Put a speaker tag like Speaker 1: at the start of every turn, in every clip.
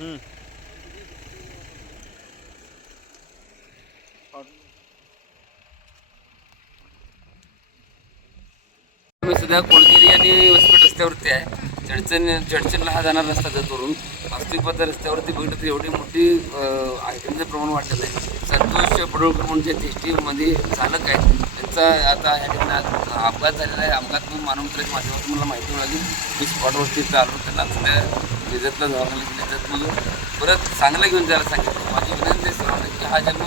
Speaker 1: मी सध्या कोळगिरी आणि वसपेट रस्त्यावरती आहे. चडचण चडचणला हा जाणार रस्ता जातो वरून. रस्त्यावरती बघितलं तर एवढी मोठी आयटमचं प्रमाण वाटलेलं आहे. संतोष पडोळकर म्हणून जे एस टीमध्ये चालक आहेत त्यांचा आता या ठिकाणी अपघात झालेला आहे. अपघात म्हणून माध्यमातून मला माहिती मिळाली. मी स्पॉटवरती आलो त्यांना सध्या विजेतला नॉर्मल विजेतमधून परत चांगलं घेऊन जायला सांगितलं. माझी विनंती आहे सर्वांना की हा जन्म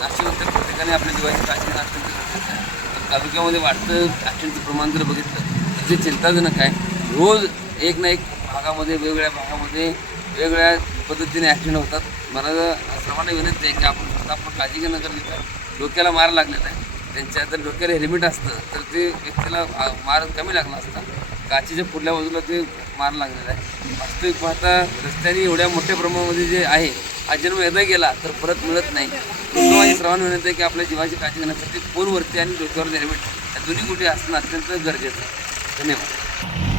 Speaker 1: नाशिकनंतर प्रत्येकाने आपल्या जीवाची काळजी घेणं अत्यंत तालुक्यामध्ये वाढतं. ॲक्सिडेंटचं प्रमाण जर बघितलं तर चिंताजनक आहे. रोज एक ना एक भागामध्ये वेगवेगळ्या भागामध्ये वेगवेगळ्या पद्धतीने ॲक्सिडेंट होतात. मला सर्वांना विनंती आहे की आपण स्वतः आपण काळजी घेणं गरजेचं आहे. डोक्याला मार लागलेला आहे. त्यांच्या जर डोक्याला हेल्मेट असतं तर ते व्यक्तीला मार कमी लागला असता काचीच्या पुढल्या बाजूला ते मार लागलेला आहे. वास्तविक पाहता रस्त्याने एवढ्या मोठ्या प्रमाणामध्ये जे आहे हा जन्म एकदा गेला तर परत मिळत नाही. माझी श्रवण विनंती आहे की आपल्या जीवाची काळजी घेण्यासाठी फोनवरती आणि डोक्यावर हेल्मेट या दोन्ही गोष्टी असणं अत्यंत गरजेचं आहे. धन्यवाद.